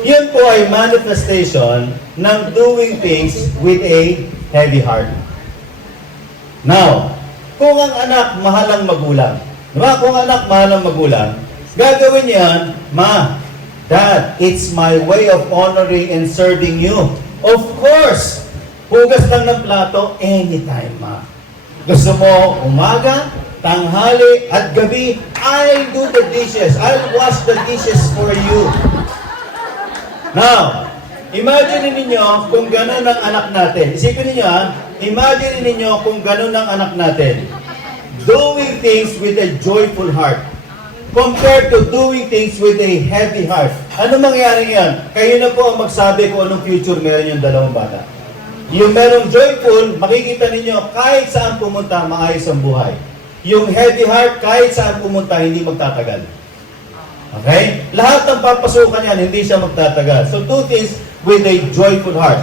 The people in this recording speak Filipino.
Yun po ay manifestation ng doing things with a heavy heart. Now, kung ang anak mahal ang magulang, diba? Kung anak mahal ang magulang, gagawin yan, Ma, Dad, it's my way of honoring and serving you. Of course, hugas lang ng plato anytime, Ma. Gusto mo umaga, tanghali, at gabi, I'll do the dishes. I'll wash the dishes for you. Now, imagine ninyo kung gano'n ang anak natin. Isipin ninyo imagine ninyo kung gano'n ang anak natin. Doing things with a joyful heart compared to doing things with a heavy heart. Ano mangyayari yan? Kayo na po ang magsabi kung anong future meron yung dalawang bata. Yung merong joyful, makikita ninyo kahit saan pumunta, maayos ang buhay. Yung heavy heart, kahit saan pumunta, hindi magtatagal. Okay? Lahat ng papasukan yan, hindi siya magtatagal. So, do things with a joyful heart.